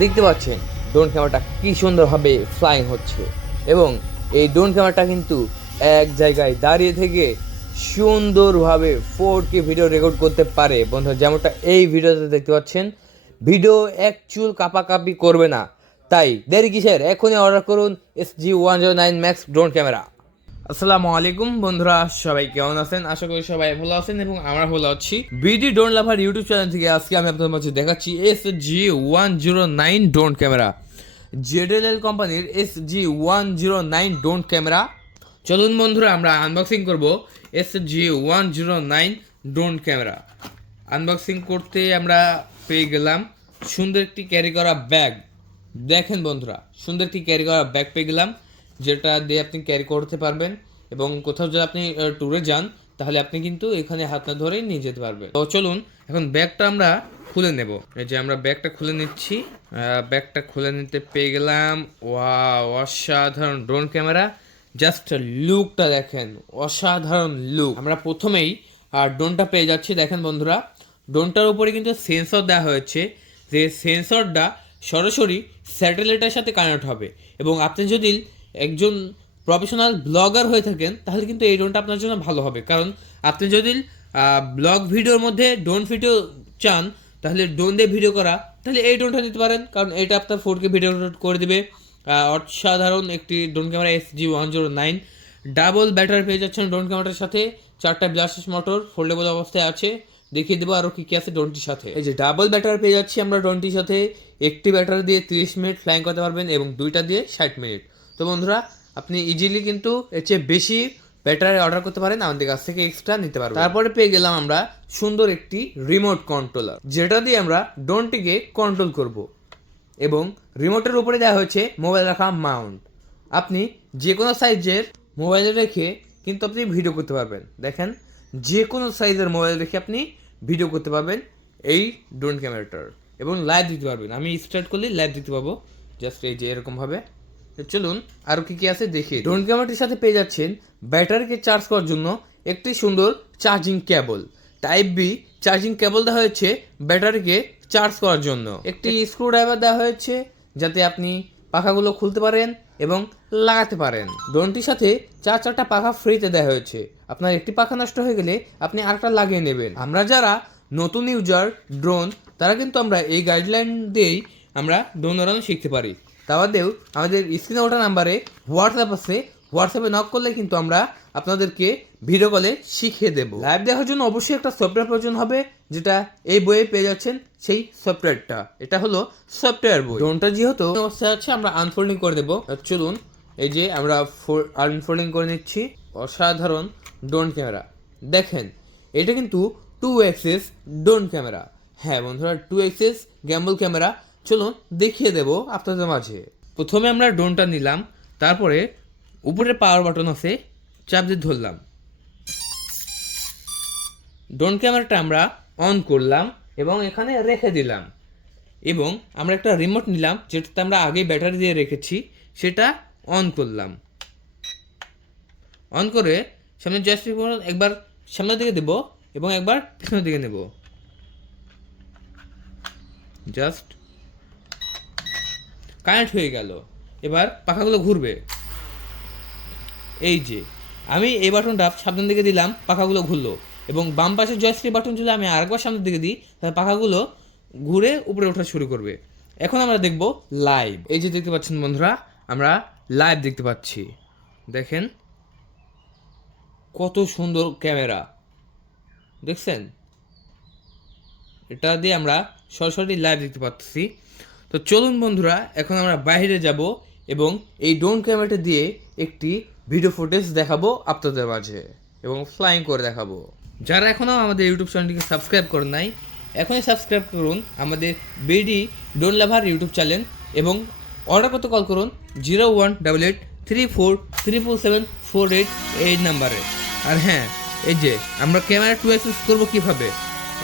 দেখতে পাচ্ছেন ড্রোন ক্যামেরাটা কি সুন্দরভাবে ফ্লাইং হচ্ছে। এবং এই ড্রোন ক্যামেরাটা কিন্তু এক জায়গায় দাঁড়িয়ে থেকে সুন্দরভাবে ফোর কে ভিডিও রেকর্ড করতে পারে। বন্ধু, যেমনটা এই ভিডিওতে দেখতে পাচ্ছেন ভিডিও এক চুল কাপাকাপি করবে না। তাই দেরি কিসের? এখনই অর্ডার করুন S G one zero nine max drone camera আসসালামু আলাইকুম বন্ধুরা, সবাই কেমন আছেন? আশা করি সবাই ভালো আছেন এবং আমরা ভালো আছি। BD drone lover YouTube channel থেকে আজকে আমি আপনাদের মাঝে দেখাচ্ছি S G one zero nine drone camera ZLL কোম্পানির S G one zero nine drone camera চলুন বন্ধুরা, আমরা আনবক্সিং করব S G one zero nine drone camera unboxing করতে আমরা পেয়ে গেলাম সুন্দর একটি ক্যারি করা ব্যাগ দেখেন বন্ধুরা, সুন্দর একটি ক্যারি করা ব্যাগ পেয়ে গেলাম। যেটা দিয়ে আপনি ক্যারি করতে পারবেন এবং কোথাও যদি আপনি ট্যুরে যান, তাহলে আপনি কিন্তু এখানে হাত না ধরেই নিয়ে যেতে পারবেন। তো চলুন, এখন ব্যাগটা আমরা খুলে নেব। এই যে আমরা ব্যাগটা খুলে নিচ্ছি। ব্যাগটা খুলে নিতে পেয়ে গেলাম। ওয়া অসাধারণ ড্রোন ক্যামেরা জাস্ট লুকটা দেখেন, অসাধারণ লুক আমরা প্রথমেই আর ড্রোনটা পেয়ে যাচ্ছি। দেখেন বন্ধুরা ড্রোনটার উপরে কিন্তু সেন্সর দেওয়া হয়েছে। যে সেন্সরটা সরাসরি স্যাটেলাইটের সাথে কানেক্ট হবে। এবং আপনি যদি একজন প্রফেশনাল ব্লগার হয়ে থাকেন, তাহলে কিন্তু এই ড্রোনটা আপনার জন্য ভালো হবে। কারণ আপনি যদি ব্লগ ভিডিওর মধ্যে ড্রোন ভিডিও চান, তাহলে ড্রোন দিয়ে ভিডিও করা, তাহলে এই ড্রোনটা নিতে পারেন। কারণ এটা আপনার ফোর কে ভিডিও করে দেবে। অসাধারণ একটি drone camera S G one zero nine double battery পেয়ে যাচ্ছেন ড্রোন ক্যামেরার সাথে। চারটা ব্লাস্টাস মোটর ফোল্ডেবল অবস্থায় আছে। দেখিয়ে দেবো আরও কী কী আছে ড্রোনটির সাথে। এই যে ডাবল ব্যাটারি পেয়ে যাচ্ছি আমরা ড্রোনটির সাথে। একটি ব্যাটারি দিয়ে তিরিশ মিনিট ফ্লাইং করতে পারবেন এবং দুইটা দিয়ে ষাট মিনিট। তো বন্ধুরা, আপনি ইজিলি কিন্তু এর চেয়ে বেশি ব্যাটারি অর্ডার করতে পারেন, আমাদের কাছ থেকে এক্সট্রা নিতে পারবেন। তারপরে পেয়ে গেলাম আমরা সুন্দর একটি রিমোট কন্ট্রোলার যেটা দিয়ে আমরা ড্রোনটিকে কন্ট্রোল করব এবং রিমোটের উপরে দেওয়া হয়েছে মোবাইল রাখা মাউন্ট আপনি যে কোনো সাইজের মোবাইলে রেখে কিন্তু আপনি ভিডিও করতে পারবেন। দেখেন যে কোনো সাইজের মোবাইল রেখে আপনি ভিডিও করতে পারবেন এই ড্রোন ক্যামেরাটার এবং লাইভ দিতে পারবেন। আমি স্টার্ট করলে লাইভ দিতে পাবো জাস্ট এই যে এরকমভাবে। চলুন আরও কী কী আছে দেখি ড্রোন ক্যামেরাটির সাথে পেয়ে যাচ্ছেন ব্যাটারিকে চার্জ করার জন্য একটি সুন্দর charging cable type B charging cable দেওয়া হয়েছে ব্যাটারিকে চার্জ করার জন্য। একটি স্ক্রু ড্রাইভার দেওয়া হয়েছে যাতে আপনি পাখাগুলো খুলতে পারেন এবং লাগাতে পারেন। ড্রোনটির সাথে চার চারটা পাখা ফ্রিতে দেওয়া হয়েছে। আপনার একটি পাখা নষ্ট হয়ে গেলে আপনি আরেকটা লাগিয়ে নেবেন। আমরা যারা নতুন ইউজার ড্রোন, তারা কিন্তু আমরা এই গাইডলাইন দিয়েই আমরা ড্রোন উড়ানো শিখতে পারি। তা বাদেও আমাদের স্ক্রিনে ওঠা নাম্বারে হোয়াটসঅ্যাপ আছে। হোয়াটসঅ্যাপে নক করলে কিন্তু আমরা আপনাদেরকে ভিডিও কলে শিখিয়ে দেব। লাইভ দেখার জন্য অবশ্যই একটা সফটওয়্যার প্রয়োজন হবে, যেটা এই বইয়ে পেয়ে যাচ্ছেন সেই সফটওয়্যারটা এটা হলো সফটওয়্যার বই। ড্রোনটা যেহেতু অবস্থায় আছে, আমরা আনফোল্ডিং করে দেবো। চলুন, এই যে আমরা আনফোল্ডিং করে নিচ্ছি। অসাধারণ ড্রোন ক্যামেরা দেখেন, এটা কিন্তু টু এক্সেস ড্রোন ক্যামেরা হ্যাঁ বন্ধুরা টু এক্সেস গ্যাম্বল ক্যামেরা চলুন দেখিয়ে দেব আপনাদের মাঝে। প্রথমে আমরা ড্রোনটা নিলাম, তারপরে উপরে পাওয়ার বাটন আছে, চাপ দিয়ে ধরলাম। ড্রোন ক্যামেরাটা আমরা অন করলাম এবং এখানে রেখে দিলাম। এবং আমরা একটা রিমোট নিলাম, যেটাতে আমরা আগে ব্যাটারি দিয়ে রেখেছি, সেটা অন করলাম। অন করে সামনে জয়স্টিক একবার সামনের দিকে দেব এবং একবার পিছনের দিকে নেব। জাস্ট কানেক্ট হয়ে গেল। এবার পাখাগুলো ঘুরবে। এই যে, আমি এই বাটনটা সামনের দিকে দিলাম, পাখাগুলো ঘুরলো। এবং বাম পাশের জয়শ্রী বাটন যদি আমি আরেকবার সামনের দিকে দিই, তাহলে পাখাগুলো ঘুরে উপরে ওঠা শুরু করবে। এখন আমরা দেখব লাইভ এই যে দেখতে পাচ্ছেন বন্ধুরা, আমরা লাইভ দেখতে পাচ্ছি। দেখেন কত সুন্দর ক্যামেরা। দেখছেন? এটা দিয়ে আমরা সরাসরি লাইভ দেখতে পাচ্ছি। তো চলুন বন্ধুরা, এখন আমরা বাইরে যাব এবং এই ড্রোন ক্যামেরাটা দিয়ে একটি ভিডিও ফুটেজ দেখাবো আপনাদের মাঝে এবং ফ্লাইং করে দেখাবো। যারা এখনও আমাদের ইউটিউব চ্যানেলটিকে সাবস্ক্রাইব করেন নাই, এখনই সাবস্ক্রাইব করুন আমাদের BD drone lover YouTube channel এবং অর্ডার করতে কল করুন zero one double eight three four triple seven four eight এই নাম্বারে। আর হ্যাঁ এই যে আমরা ক্যামেরা টু অ্যাক্সেস করব কীভাবে?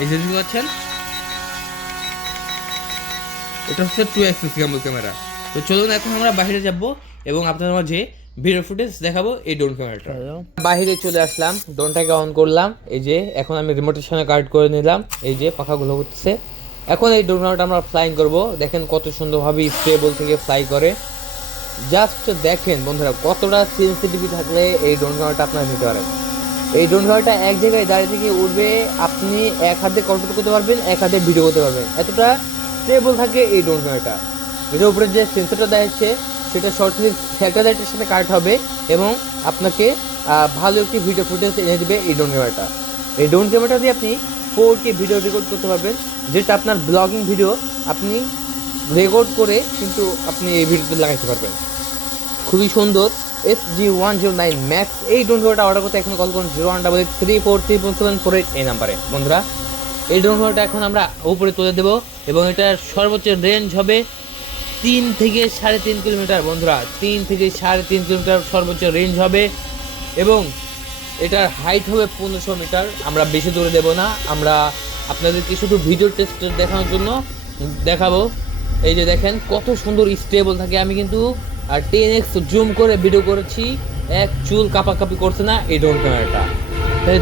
এই যে দেখতে পাচ্ছেন এটা হচ্ছে টু অ্যাক্সেস ক্যামেরা তো চলুন এখন আমরা বাইরে যাব এবং আপনাদের মাঝে ভিডিও ফুটেজ দেখাবো এই ড্রোন ক্যামেরাটা বাইরে চলে আসলাম ড্রোনটাকে অন করলাম এই যে এখন আমি রিমোটের সঙ্গে কার্ড করে নিলাম এই যে পাখাগুলো হচ্ছে। এখন এই ড্রোন ক্যামেরাটা আমরা ফ্লাইং করব। দেখেন কত সুন্দরভাবে স্টেবল থেকে ফ্লাই করে। জাস্ট দেখেন বন্ধুরা কতটা সেন্সিটিভি থাকলে এই ড্রোন ক্যামেরাটা আপনারা নিতে পারেন। এই ড্রোন ক্যামেরাটা এক জায়গায় দাঁড়িয়ে থেকে উঠবে আপনি এক হাতে কন্ট্রোল করতে পারবেন এক হাতে ভিডিও করতে পারবেন। এতটা স্টেবল থাকে এই ড্রোন ক্যামেরাটা এটার উপরে যে সেন্সরটা দেওয়া হচ্ছে সেটা সরাসরি স্যাটেলাইটের সাথে কানেক্ট হবে এবং আপনাকে ভালো একটি ভিডিও ফুটেজ এনে দেবে এই ড্রোন ক্যামেরাটা এই ড্রোন ক্যামেরাটা দিয়ে আপনি ফোর কে ভিডিও রেকর্ড করতে পারবেন, যেটা আপনার ব্লগিং ভিডিও আপনি রেকর্ড করে কিন্তু আপনি এই ভিডিওতে লাগাইতে পারবেন। খুবই সুন্দর S G one zero nine max এই ড্রোন ক্যামেরাটা অর্ডার করতে এখন কল করুন zero one double eight three four three four seven four eight এই নাম্বারে বন্ধুরা, এই ড্রোন ক্যামেরাটা এখন আমরা উপরে তুলে দেবো। এবং এটার সর্বোচ্চ রেঞ্জ হবে তিন থেকে সাড়ে তিন কিলোমিটার, বন্ধুরা। তিন থেকে সাড়ে তিন কিলোমিটার সর্বোচ্চ রেঞ্জ হবে এবং এটার হাইট হবে পনেরোশো মিটার। আমরা বেশি দূরে দেবো না। আমরা আপনাদেরকে শুধু ভিডিও টেস্ট দেখানোর জন্য দেখাবো। এই যে দেখেন, কত সুন্দর স্টেবল থাকে। আমি কিন্তু টেন এক্স জুম করে ভিডিও করেছি। এক চুল কাপাকাপি করছে না। এই ড্রোন ক্যামেরাটা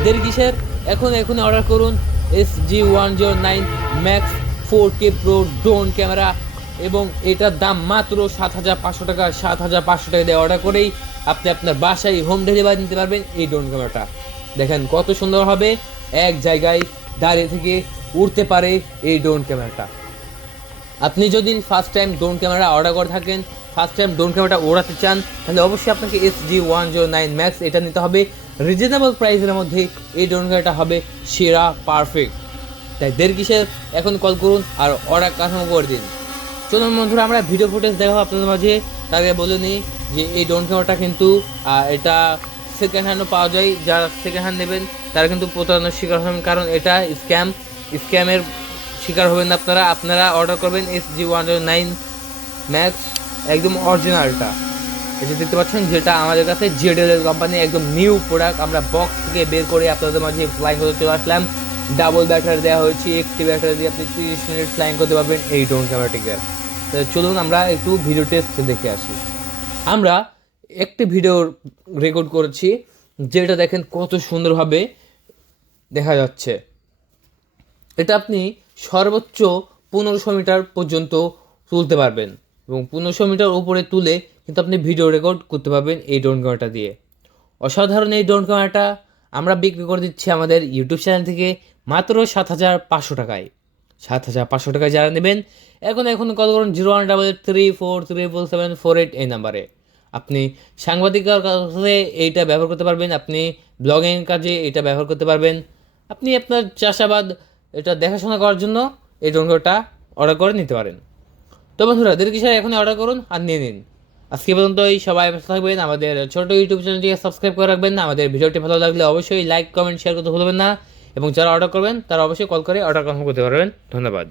দেরি কিসের? এখন এখনই অর্ডার করুন। S G one zero nine max four K pro, drone camera এবং এটার দাম মাত্র সাত হাজার পাঁচশো টাকা। সাত হাজার পাঁচশো টাকা দিয়ে অর্ডার করেই আপনি আপনার বাসায় হোম ডেলিভারি নিতে পারবেন এই ড্রোন ক্যামেরাটা দেখেন কত সুন্দর হবে। এক জায়গায় দাঁড়িয়ে থেকে উঠতে পারে এই ড্রোন ক্যামেরাটা আপনি যদি first time drone camera order করে থাকেন ফার্স্ট টাইম ড্রোন ক্যামেরাটা ওড়াতে চান, তাহলে অবশ্যই আপনাকে S G one zero nine max এটা নিতে হবে। রিজনেবল প্রাইসের মধ্যে এই ড্রোন ক্যামেরাটা হবে সেরা পারফেক্ট তাই দেড় কিসের? এখন কল করুন আর অর্ডার কনফার্ম করে দিন। চলুন বন্ধুরা, আমরা ভিডিও ফুটেজ দেখাবো আপনাদের মাঝে। তাকে বলে নিই যে এই ড্রোন কিন্তু এটা সেকেন্ড হ্যান্ডও পাওয়া যায়। যারা সেকেন্ড হ্যান্ড নেবেন, তারা কিন্তু প্রতারণার শিকার হবেন, কারণ এটা স্ক্যাম স্ক্যামের শিকার হবেন না আপনারা। আপনারা অর্ডার করবেন S G one nine max একদম অরিজিনালটা যে দেখতে পাচ্ছেন, যেটা আমাদের কাছে জেডেল কোম্পানি একদম নিউ প্রোডাক্ট আমরা বক্স থেকে বের করে আপনাদের মাঝে ফ্লাইং করতে চলে আসলাম। ডাবল ব্যাটারি দেওয়া হয়েছে, একটি ব্যাটারি দিয়ে আপনি তিরিশ মিনিট ফ্লাইং করতে পারবেন এই ড্রোন ক্যামেরাটিকে চলুন আমরা একটু ভিডিও টেস্ট দেখে আসি। আমরা একটি ভিডিও রেকর্ড করেছি, যেটা দেখেন কত সুন্দরভাবে দেখা যাচ্ছে। এটা আপনি সর্বোচ্চ পনেরোশো মিটার পর্যন্ত তুলতে পারবেন এবং পনেরোশো মিটার উপরে তুলে কিন্তু আপনি ভিডিও রেকর্ড করতে পারবেন এই ড্রোন ক্যামেরাটা দিয়ে। অসাধারণ এই ড্রোন ক্যামেরাটা আমরা বিক্রি করে দিচ্ছি আমাদের ইউটিউব চ্যানেল থেকে মাত্র সাত হাজার পাঁচশো টাকায়। সাত হাজার পাঁচশো টাকায় যারা নেবেন, এখন এখন কল করুন zero one double three four three four seven four eight এই নাম্বারে। আপনি সাংবাদিকের কাছে এইটা ব্যবহার করতে পারবেন, আপনি ব্লগিং কাজে এটা ব্যবহার করতে পারবেন। আপনি আপনার চাষাবাদ, এটা দেখাশোনা করার জন্য এই ড্রোনটা অর্ডার করে নিতে পারেন। তো বন্ধুরা দেরি কিসে এখনই অর্ডার করুন আর নিয়ে নিন। আজকে পর্যন্ত এই সবাই ব্যস্ত থাকবেন। আমাদের ছোট ইউটিউব চ্যানেলটিকে সাবস্ক্রাইব করে রাখবেন। আমাদের ভিডিওটি ভালো লাগলে অবশ্যই লাইক কমেন্ট শেয়ার করতে ভুলবেন না। এবং যারা অর্ডার করবেন, তারা অবশ্যই কল করে অর্ডার কনফার্ম করতে পারবেন। ধন্যবাদ।